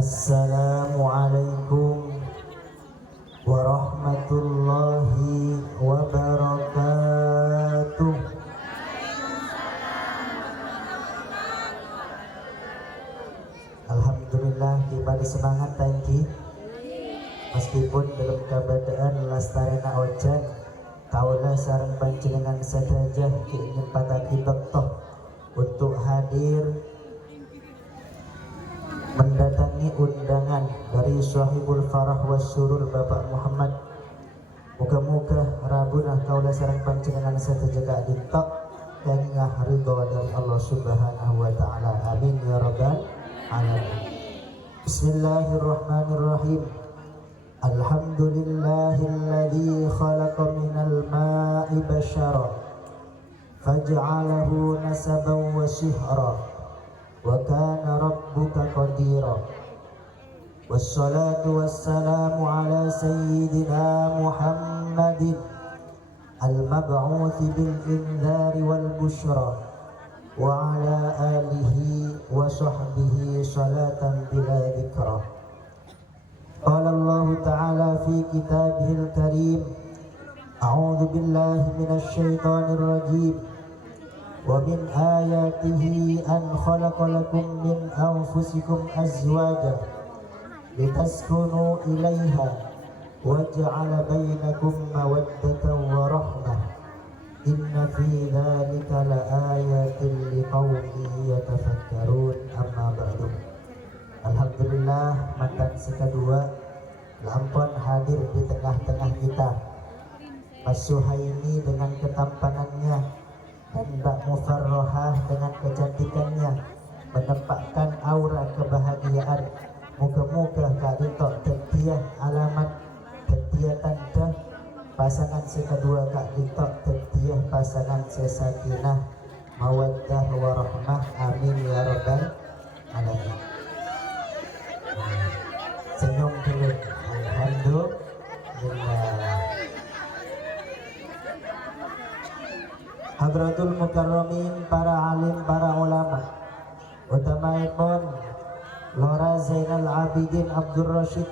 Assalamualaikum warahmatullahi wabarakatuh. Alhamdulillah kembali semangat tangki. Meskipun dalam keadaan lastarena ojan, kaulah sarang panjenengan saja ingin pataki bektoh untuk hadir mendatangi undangan dari Sahibul Farah Wasyurur Bapak Muhammad. Moga-moga rabunah kaulah sarang panjenengan saja gak dintok kengah ridho dari Allah Subhanahu wa taala. Amin ya rabbal alamin. Bismillahirrahmanirrahim. Alhamdulillahilladzi khalaqa minal ma'i basyara faj'alahu nasaban wa sihra wa kana rabbuka qadira. Wassalatu wassalamu ala sayyidina Muhammadin al-mab'uthi bil indhari wal bushra wa ala alihi wa sahbihi salatan bila dhikra. Qala Allah Ta'ala fi kitabihil karim, a'udzu billahi minasy syaithanir rajim. Wa min ayatihi an khalaqa lakum min anfusikum azwajan litaskunu ilaiha wa ja'ala bainakum mawaddatan wa rahmah. Inna fi dzalika laayatin liqaumin yatafakkarun. Amma ba'du. Alhamdulillah mantan sekadua lampun hadir di tengah-tengah kita. Mas Suhaimi dengan ketampanannya dan Mbak Mufarrohah dengan kecantikannya menempatkan aura kebahagiaan. Moga-moga Kak Dito tertiah alamat, tertiah tanda pasangan sekadua Kak Dito, tertiah pasangan sesakinah mawaddah warahmah. Amin ya rabbal alamin. Senyum dulu. Alhamdulillah. Hadratul Mukarramin, para alim, para ulama, utamaipun Lora Zainal Abidin Abdul Rashid.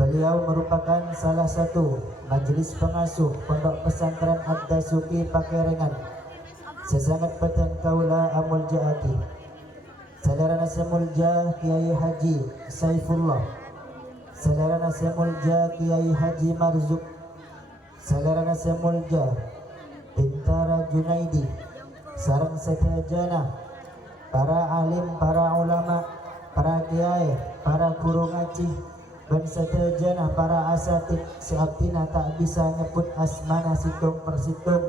Beliau merupakan salah satu majelis pengasuh Pondok Pesantren Ad-Dasuki Pakerengan. Sesangat peten kaula amul jaati. Saudara nasi mulja Kiai Haji Saifullah, saudara nasi mulja Kiai Haji Marzuk, saudara nasi mulja Bintara Junaidi, sarang setajana para alim, para ulama, para kiai, para guru ngaji, dan setajana para asatid. Seabtina tak bisa nyebut asmana situng persitung,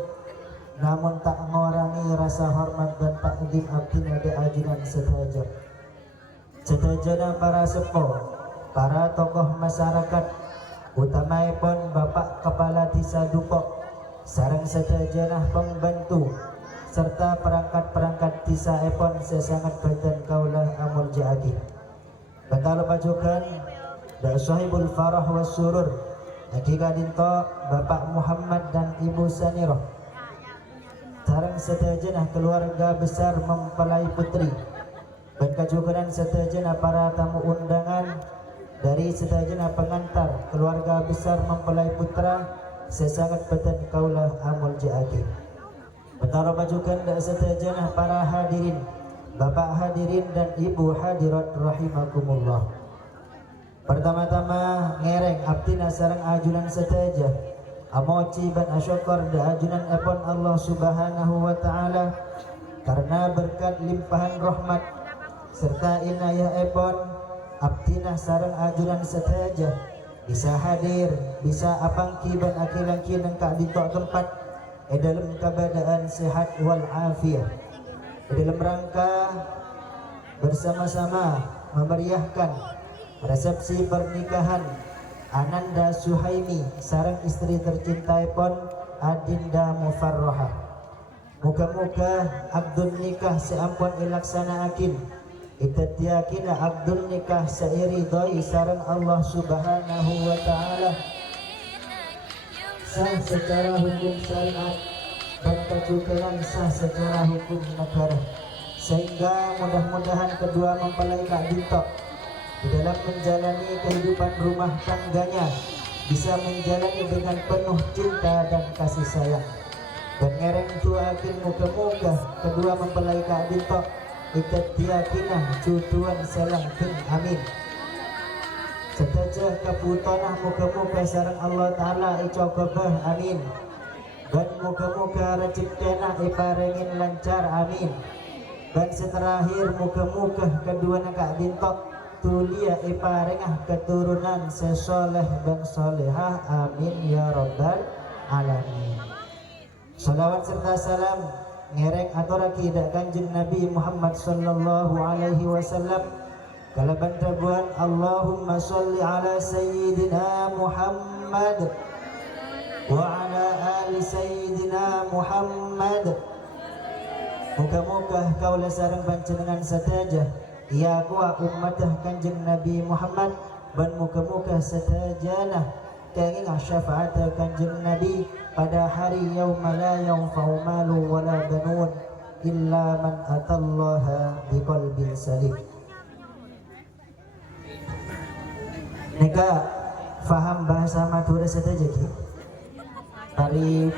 namun tak mengurangi rasa hormat dan takdim abdina de ajunan setaja. Setajana para sepuh, para tokoh masyarakat, utamaipun Bapak Kepala Desa Dupok, sarang setajana pembantu serta perangkat-perangkat desa epon sesangat badan kaulah amul jaadi. Bentar pajukan dan Sahibul Farah Wasyurur Hakika Dinto Bapak Muhammad dan Ibu Saniroh, sarang setajana keluarga besar mempelai putri, dan kajukan setajana para tamu undangan dari setajana pengantar keluarga besar mempelai putra sesangat beten kaulah amul jaadi. Betara majukan dan setajana para hadirin, bapak hadirin dan ibu hadirat rahimakumullah. Pertama-tama ngereng abdina sarang ajunan setaja amoci ban asyukur da ajunan epon Allah Subhanahu wa ta'ala karena berkat limpahan rahmat serta inayah epon abdina sarang ajunan setaja bisa hadir, bisa apangki ban akilangki nang Kak Dito tempat dalam keadaan sehat wal afiat, dalam rangka bersama-sama memeriahkan resepsi pernikahan Ananda Suhaimi sarang istri tercinta pun Adinda Mufarrohah. Moga-moga akdun nikah seampun ilaksanaakin itatiakina akdun nikah seiridai sarang Allah Subhanahu wa ta'ala, sah secara hukum syariat dan kejujuran sah secara hukum negara, sehingga mudah-mudahan kedua mempelai Kak Dito di dalam menjalani kehidupan rumah tangganya bisa menjalani dengan penuh cinta dan kasih sayang. Dan ngereng tuakin muka-muka kedua mempelai Kak Dinto ikat tiakinah cutuan selang fin amin. Setaja kaputanah muka-muka sarang Allah Ta'ala icokobah amin. Dan muka-muka reciptena iparengin lancar amin. Dan seterakhir muka-muka kedua Kak Dinto tulia iparengah keturunan sesoleh dan solehah amin ya rabbal alamin. Salawat serta salam ngerek aturaki dak Kanjeng Nabi Muhammad sallallahu alaihi wasallam kalaban tabuan Allahumma sholli ala sayyidina Muhammad wa ala ali sayyidina Muhammad. Muka-muka kaulah sareng panjenengan satajah ya kuah ummatah Kanjeng Nabi Muhammad dan muka-muka satajana kenging syafaat Kanjeng Nabi pada hari yauma la yanfa'u malu wala banun illa man atallaha biqalbin salim. Nika faham bahasa Madura saja ki? Dari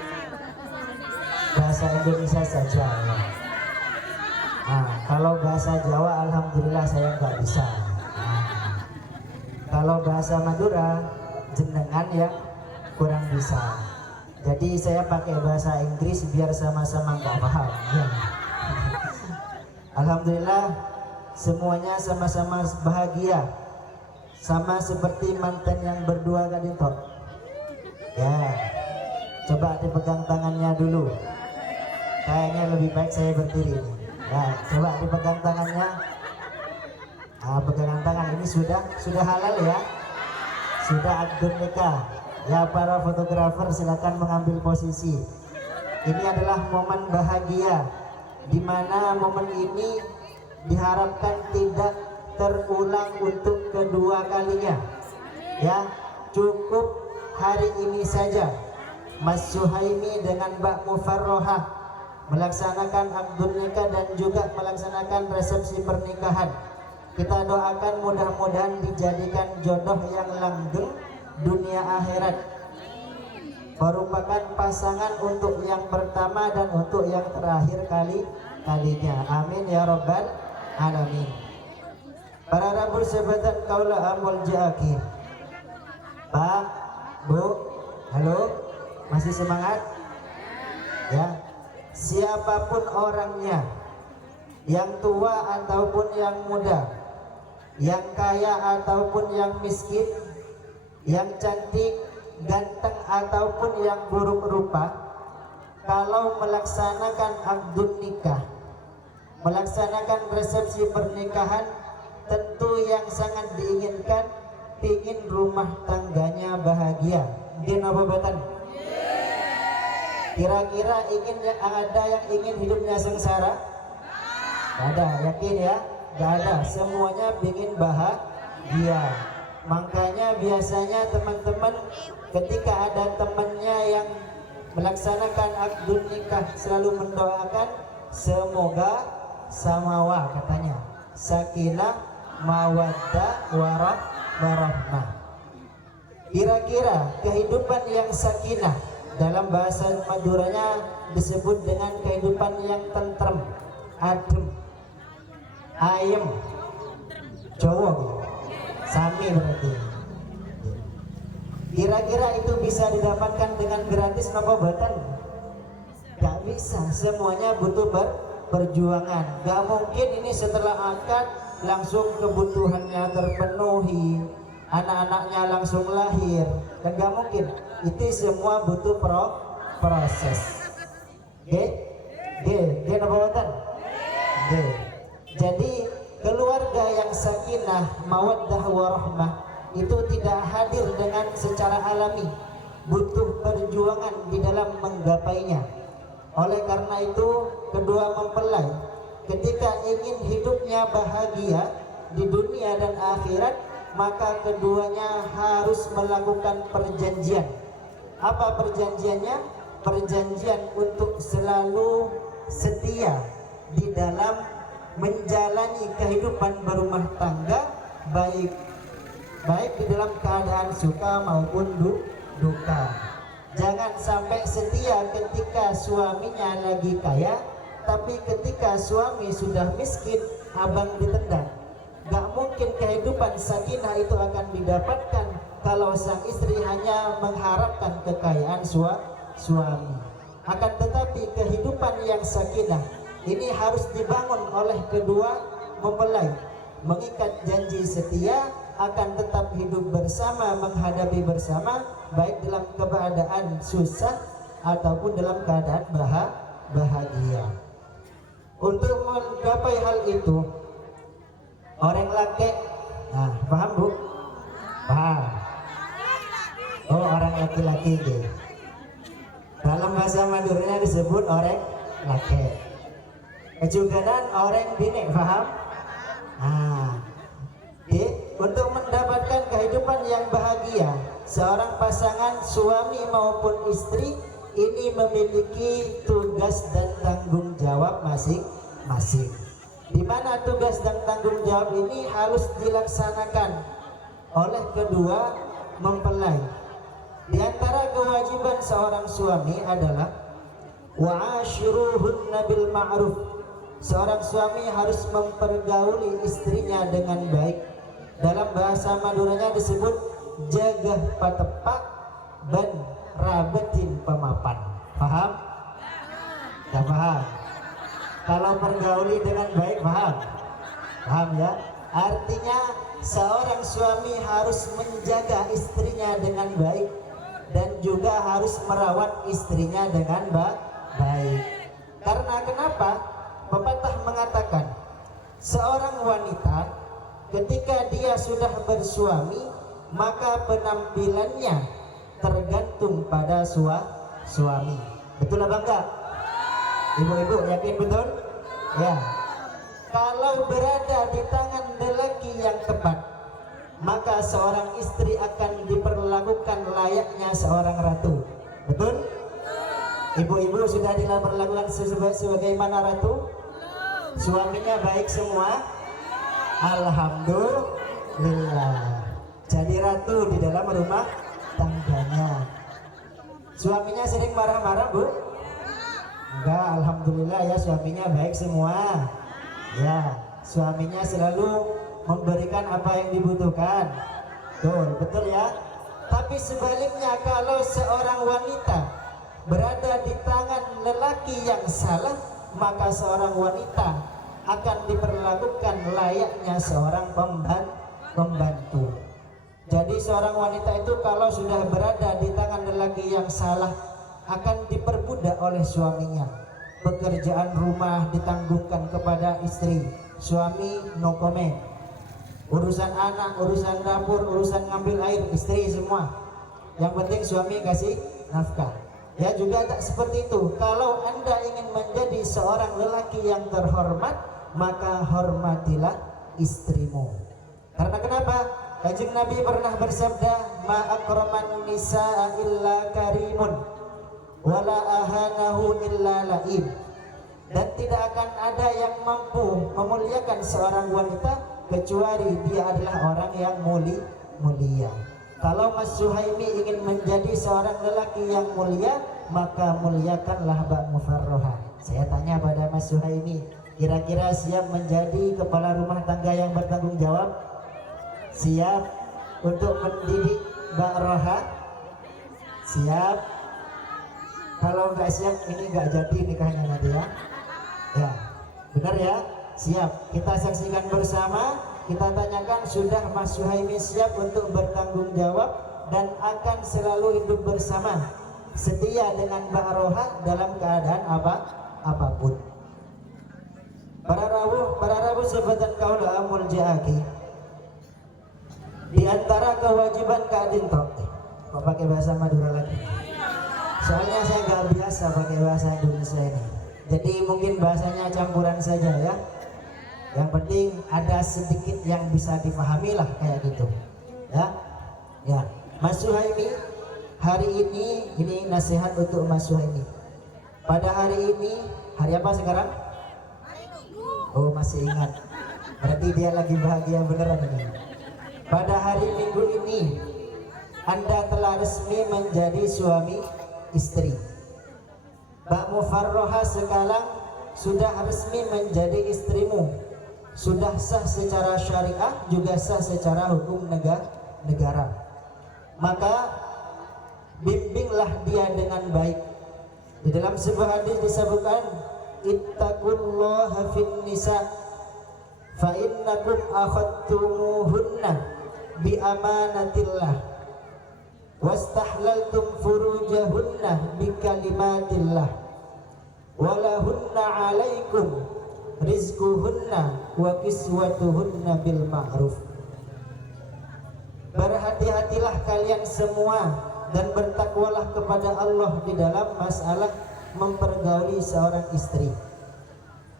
bahasa Indonesia saja ya. Nah, kalau bahasa Jawa alhamdulillah saya nggak bisa. Nah, kalau bahasa Madura jenengan yang kurang bisa. Jadi saya pakai bahasa Inggris biar sama-sama nggak paham. Ya. Alhamdulillah semuanya sama-sama bahagia, sama seperti mantan yang berdua tadi toh. Ya, coba dipegang tangannya dulu. Kayaknya lebih baik saya berdiri. Ya, coba dipegang tangannya. Ah, pegangan tangan ini sudah halal ya, sudah akad nikah. Ya, para fotografer silakan mengambil posisi. Ini adalah momen bahagia, di mana momen ini diharapkan tidak terulang untuk kedua kalinya. Ya, cukup hari ini saja Mas Suhaimi dengan Mbak Mufarrohah melaksanakan akad nikah dan juga melaksanakan resepsi pernikahan. Kita doakan mudah-mudahan dijadikan jodoh yang langgeng dunia akhirat, merupakan pasangan untuk yang pertama dan untuk yang terakhir kalinya. Amin ya rabbal alamin. Para rabul sebatan kaula amul jaki. Pak, Bu, halo, masih semangat? Ya, siapapun orangnya, yang tua ataupun yang muda, yang kaya ataupun yang miskin, yang cantik, ganteng ataupun yang buruk rupa, kalau melaksanakan akad nikah, melaksanakan resepsi pernikahan, tentu yang sangat diinginkan ingin rumah tangganya bahagia. Din apa batan? Kira-kira ada yang ingin hidupnya sengsara? Gak ada, yakin ya? Gak ada, semuanya ingin bahagia. Makanya biasanya teman-teman ketika ada temannya yang melaksanakan akad nikah selalu mendoakan semoga samawa, katanya sakinah mawaddah warahmah. Kira-kira kehidupan yang sakinah dalam bahasa Maduranya disebut dengan kehidupan yang tentrem, adem, ayem, Jawa sami berarti. Kira-kira itu bisa didapatkan dengan gratis apa batan? Gak bisa, semuanya butuh perjuangan. Gak mungkin ini setelah akad langsung kebutuhannya terpenuhi, anak-anaknya langsung lahir. Dan gak mungkin, itu semua butuh proses. Apa batan? Jadi keluarga yang sakinah mawaddah warahmah itu tidak hadir dengan secara alami, butuh perjuangan di dalam menggapainya. Oleh karena itu kedua mempelai ketika ingin hidupnya bahagia di dunia dan akhirat, maka keduanya harus melakukan perjanjian. Apa perjanjiannya? Perjanjian untuk selalu setia di dalam menjalani kehidupan berumah tangga baik baik di dalam keadaan suka maupun duka. Jangan sampai setia ketika suaminya lagi kaya, tapi ketika suami sudah miskin, abang ditendang. Gak mungkin kehidupan sakinah itu akan didapatkan kalau sang istri hanya mengharapkan kekayaan suami. Akan tetapi kehidupan yang sakinah ini harus dibangun oleh kedua mempelai, mengikat janji setia akan tetap hidup bersama, menghadapi bersama, baik dalam keadaan susah ataupun dalam keadaan bahagia. Untuk menggapai hal itu, orang laki, nah paham bu? Paham? Oh orang laki-laki gitu. Dalam bahasa Maduranya disebut orang laki. Kejuganan orang bini, paham? Nah, untuk mendapatkan kehidupan yang bahagia, seorang pasangan suami maupun istri ini memiliki tugas dan tanggung jawab masing-masing. Di mana tugas dan tanggung jawab ini harus dilaksanakan oleh kedua mempelai. Di antara kewajiban seorang suami adalah wa'ashiruhunna bil ma'ruf. Seorang suami harus mempergauli istrinya dengan baik. Dalam bahasa Maduranya disebut jaga patepak dan rabetin pemapan. Paham? Gak paham? Kalau pergauli dengan baik paham? Paham ya? Artinya seorang suami harus menjaga istrinya dengan baik dan juga harus merawat istrinya dengan baik. Karena kenapa? Pepatah mengatakan seorang wanita ketika dia sudah bersuami, maka penampilannya tergantung pada suami. Betul apa enggak? Ibu-ibu yakin betul? Ya. Kalau berada di tangan lelaki yang tepat, maka seorang istri akan diperlakukan layaknya seorang ratu. Betul? Ibu-ibu sudah diperlakukan sebagaimana ratu? Suaminya baik semua? Alhamdulillah. Jadi ratu di dalam rumah tangganya. Suaminya sering marah-marah bu? Enggak, alhamdulillah ya suaminya baik semua. Ya, suaminya selalu memberikan apa yang dibutuhkan. Betul ya. Tapi sebaliknya kalau seorang wanita berada di tangan lelaki yang salah, maka seorang wanita akan diperlakukan layaknya seorang pembantu. Jadi seorang wanita itu kalau sudah berada di tangan lelaki yang salah akan diperbudak oleh suaminya. Pekerjaan rumah ditanggungkan kepada istri, suami no comment. Urusan anak, urusan dapur, urusan ngambil air, istri semua. Yang penting suami kasih nafkah. Ya juga tak seperti itu. Kalau Anda ingin menjadi seorang lelaki yang terhormat, maka hormatilah istrimu. Karena kenapa? Kanjeng Nabi pernah bersabda, ma akraman nisaa illa karimun wala ahanahu illa laim. Dan tidak akan ada yang mampu memuliakan seorang wanita kecuali dia adalah orang yang mulia. Kalau Mas Suhaimi ingin menjadi seorang lelaki yang mulia, maka muliakanlah Mbak Mufarroha. Saya tanya pada Mas Suhaimi, kira-kira siap menjadi kepala rumah tangga yang bertanggung jawab? Siap untuk mendidik Mbak Roha? Siap? Kalau nggak siap, ini nggak jadi nikahnya nanti ya. Ya, benar ya? Siap. Kita saksikan bersama. Kita tanyakan, sudah Mas Suhaimi siap untuk bertanggung jawab dan akan selalu hidup bersama, setia dengan Mbak Roha dalam keadaan apapun. Para rawuh sebatan kaula amul jaaki. Di antara kewajiban kadin tok. Kok pakai bahasa Madura lagi? Soalnya saya nggak biasa pakai bahasa Indonesia ini. Jadi mungkin bahasanya campuran saja ya. Yang penting ada sedikit yang bisa dipahami lah kayak gitu. Ya. Ya. Mas Suhaimi, hari ini nasihat untuk Mas Suhaimi. Pada hari ini, hari apa sekarang? Oh, masih ingat. Berarti dia lagi bahagia beneran ini. pada hari Minggu ini Anda telah resmi menjadi suami istri. Mbak Mufarroha sekarang sudah resmi menjadi istrimu. Sudah sah secara syariah, juga sah secara hukum negara. Maka bimbinglah dia dengan baik. Di dalam sebuah hadis disebutkan, ittaqullaha fin nisa fa innakum akhadtumuhunna bi amanatillah wastahlaltum furujahunna bi kalimatillah walahunna alaikum rizquhunna wa kiswatuhunna bil ma'ruf. Berhati-hatilah kalian semua dan bertakwalah kepada Allah di dalam masalah mempergauli seorang istri.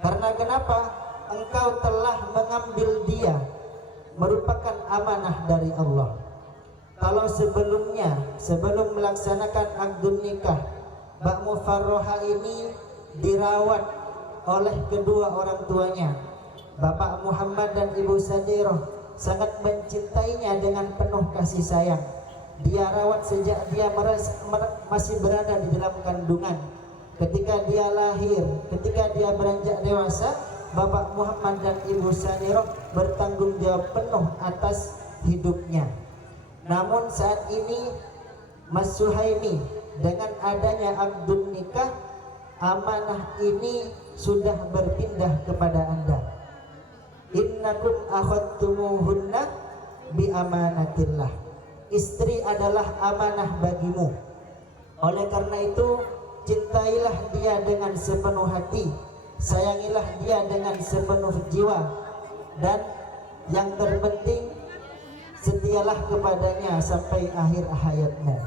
Karena kenapa? Engkau telah mengambil dia, merupakan amanah dari Allah. Kalau sebelum melaksanakan akdun nikah, Mbak Mufarroha ini dirawat oleh kedua orang tuanya. Bapak Muhammad dan Ibu Sadiroh sangat mencintainya dengan penuh kasih sayang. Dia rawat sejak dia masih berada di dalam kandungan. Ketika dia lahir, ketika dia beranjak dewasa, Bapak Muhammad dan Ibu Sadiroh bertanggung jawab penuh atas hidupnya. Namun saat ini Mas Suhaimi, dengan adanya akdun nikah, amanah ini sudah berpindah kepada Anda. Innakum akhadtumuhunna bi amanatillah. Istri adalah amanah bagimu. Oleh karena itu, cintailah dia dengan sepenuh hati, sayangilah dia dengan sepenuh jiwa, dan yang terpenting, setialah kepadanya sampai akhir hayatmu.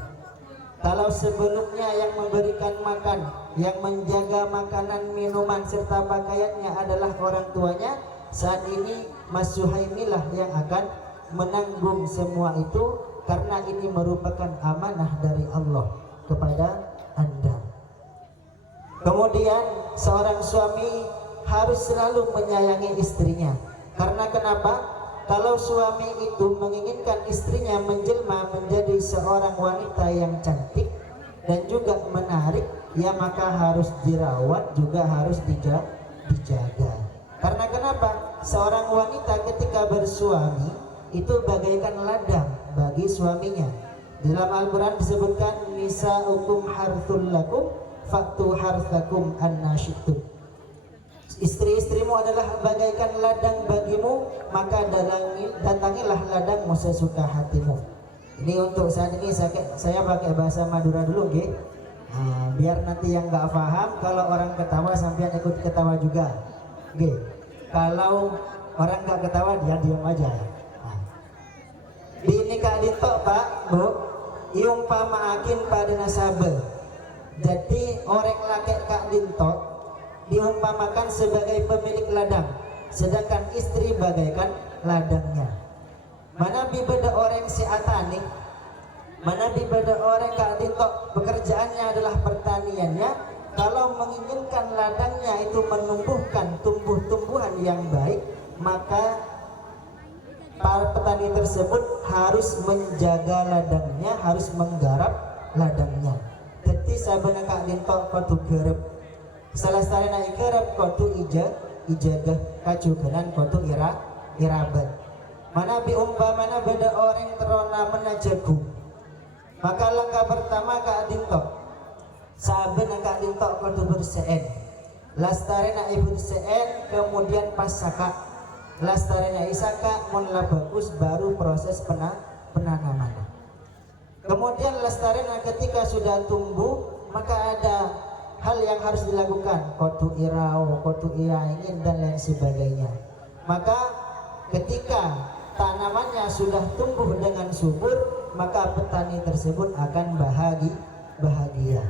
Kalau sebelumnya yang memberikan makan, yang menjaga makanan, minuman, serta pakaiannya adalah orang tuanya, saat ini Mas Suhaimilah yang akan menanggung semua itu, karena ini merupakan amanah dari Allah kepada Anda. Kemudian seorang suami harus selalu menyayangi istrinya. Karena kenapa? Kalau suami itu menginginkan istrinya menjelma menjadi seorang wanita yang cantik dan juga menarik, ya maka harus dirawat, juga harus dijaga. Karena kenapa? Seorang wanita ketika bersuami itu bagaikan ladang bagi suaminya. Di dalam Al-Quran disebutkan, nisa'ukum harthul lakum fa'tu harthakum anna syi'tum. Istri-istrimu adalah bagaikan ladang bagimu, maka datangilah ladangmu sesuka hatimu. Ini untuk saat ini saya pakai bahasa Madura dulu, okay? Nah, biar nanti yang nggak paham, kalau orang ketawa sampai ikut ketawa juga, okay? Kalau orang nggak ketawa, dia diam aja. Nah, di nikah ditok Pak Bu, iumpamaakin pada nasabah. Jadi orang laki kak dintok diumpamakan sebagai pemilik ladang, sedangkan istri bagaikan ladangnya. Mana bibada orang si atani, mana bibada orang kak dintok pekerjaannya adalah pertaniannya. Kalau menginginkan ladangnya itu menumbuhkan tumbuh-tumbuhan yang baik, maka para petani tersebut harus menjaga ladangnya, harus menggarap ladangnya. Jadi sabana kak dintok kotu gerep, salah sarana ikerep kotu ijagah kacuganan kotu irabat. Mana biumpamana beda orang terona menajagu, maka langkah pertama kak dintok sabana kak dintok kotu berseen, lastarena ibu seen, kemudian pasaka lastarena isaka monla bagus, baru proses penanaman. Kemudian lestarena ketika sudah tumbuh, maka ada hal yang harus dilakukan, kotu irau, kotu iaingin, dan lain sebagainya. Maka ketika tanamannya sudah tumbuh dengan subur, maka petani tersebut akan bahagia.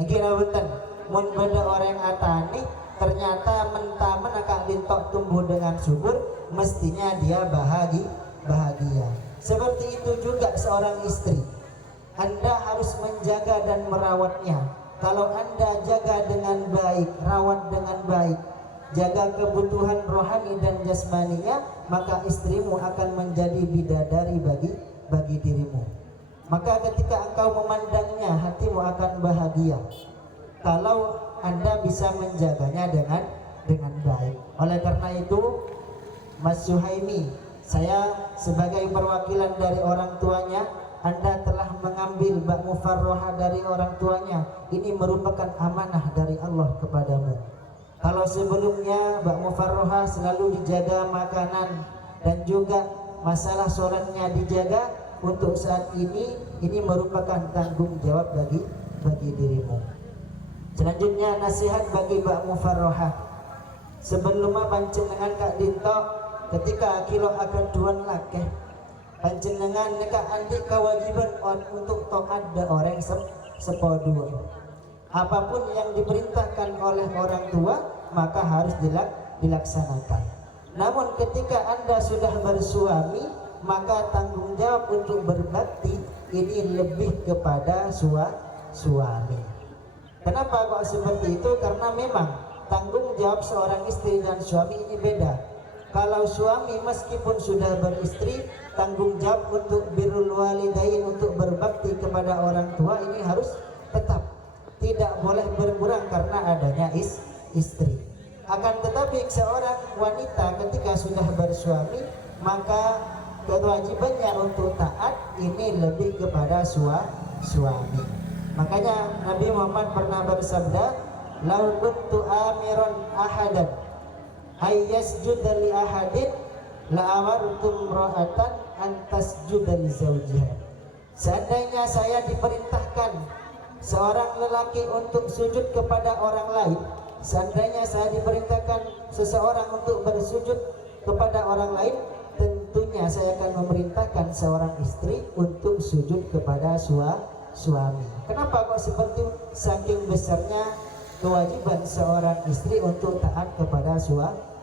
Kira betul, mun beda orang atani ternyata mentamen akan dintok tumbuh dengan subur, mestinya dia bahagia. Seperti itu juga seorang istri. Anda harus menjaga dan merawatnya. Kalau Anda jaga dengan baik, rawat dengan baik, jaga kebutuhan rohani dan jasmaninya, maka istrimu akan menjadi bidadari bagi dirimu. Maka ketika engkau memandangnya, hatimu akan bahagia kalau Anda bisa menjaganya dengan baik. Oleh karena itu, Mas Suhaimi, saya sebagai perwakilan dari orang tuanya, Anda telah mengambil Mbak Mufarroha dari orang tuanya. Ini merupakan amanah dari Allah kepadamu. Kalau sebelumnya Mbak Mufarroha selalu dijaga makanan dan juga masalah sholatnya dijaga, untuk saat ini merupakan tanggung jawab bagi dirimu. Selanjutnya nasihat bagi Mbak Mufarroha. Sebelum panjenengan Kak Dinto ketika kilo akan tuan lakeh, panjenengan neka anti kewajiban untuk taat da orang sepodua. Apapun yang diperintahkan oleh orang tua maka harus dilaksanakan. Namun ketika Anda sudah bersuami, maka tanggung jawab untuk berbakti ini lebih kepada suami. Kenapa kok seperti itu? Karena memang tanggung jawab seorang istri dan suami ini beda. Kalau suami meskipun sudah beristri, tanggung jawab untuk birrul walidain, untuk berbakti kepada orang tua ini harus tetap, tidak boleh berkurang karena adanya istri. Akan tetapi seorang wanita ketika sudah bersuami, maka kewajibannya untuk taat ini lebih kepada suami. Makanya Nabi Muhammad pernah bersabda, "Lau kuntu amiran ahadan ay yasjuda li ahadin la amartum ra'atan an tasjuda li zawjiha." Seandainya saya diperintahkan seorang lelaki untuk sujud kepada orang lain, seandainya saya diperintahkan seseorang untuk bersujud kepada orang lain, tentunya saya akan memerintahkan seorang istri untuk sujud kepada suami. Kenapa kok seperti itu? Saking besarnya kewajiban seorang istri untuk taat kepada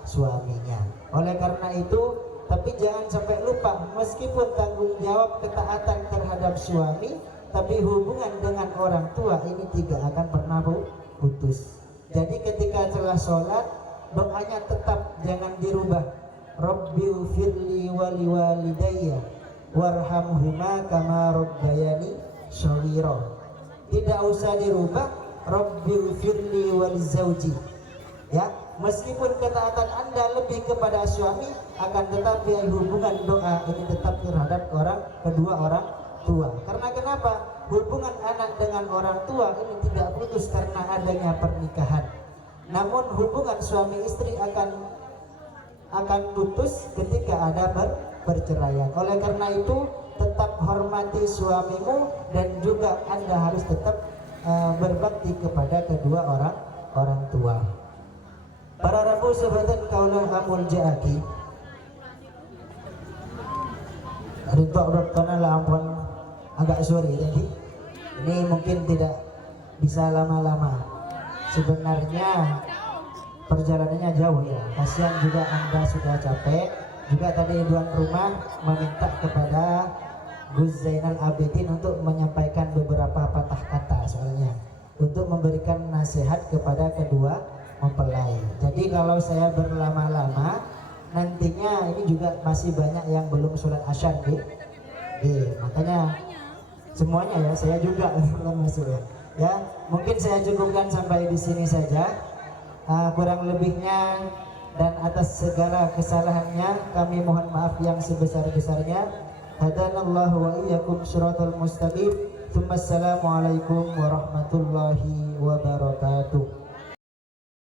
suaminya. Oleh karena itu, tapi jangan sampai lupa, meskipun tanggung jawab ketaatan terhadap suami, tapi hubungan dengan orang tua ini tidak akan pernah putus. Jadi ketika telah sholat, doanya tetap jangan dirubah. Rabbil firli wali walidayya warhamhuma kama rabbayani shaghira. Tidak usah dirubah Rabbil firli wal zauji. Ya, meskipun ketaatan Anda lebih kepada suami, akan tetapi hubungan doa ini tetap terhadap kedua orang tua. Karena kenapa? Hubungan anak dengan orang tua ini tidak putus karena adanya pernikahan. Namun hubungan suami istri akan putus ketika ada perceraian. Oleh karena itu, tetap hormati suamimu dan juga Anda harus tetap berbakti kepada kedua orang tua. Para rabu sahabatan kaulah amul jaaki. Rintok berkena lah ampun, agak sorry tadi. Ini mungkin tidak bisa lama-lama. Sebenarnya perjalanannya jauh ya. Kasihan juga Anda sudah capek. Juga tadi tuan rumah meminta kepada Gus Zainal Abidin untuk menyampaikan beberapa patah kata soalnya, untuk memberikan nasihat kepada kedua mempelai. Jadi kalau saya berlama-lama, nantinya ini juga masih banyak yang belum sholat asyar makanya semuanya ya, saya juga belum masuk ya. Ya, mungkin saya cukupkan sampai di sini saja. Kurang lebihnya dan atas segala kesalahannya kami mohon maaf yang sebesar-besarnya. Hadanallahu wa iyyakum shiratal mustaqim. Assalamualaikum warahmatullahi wabarakatuh.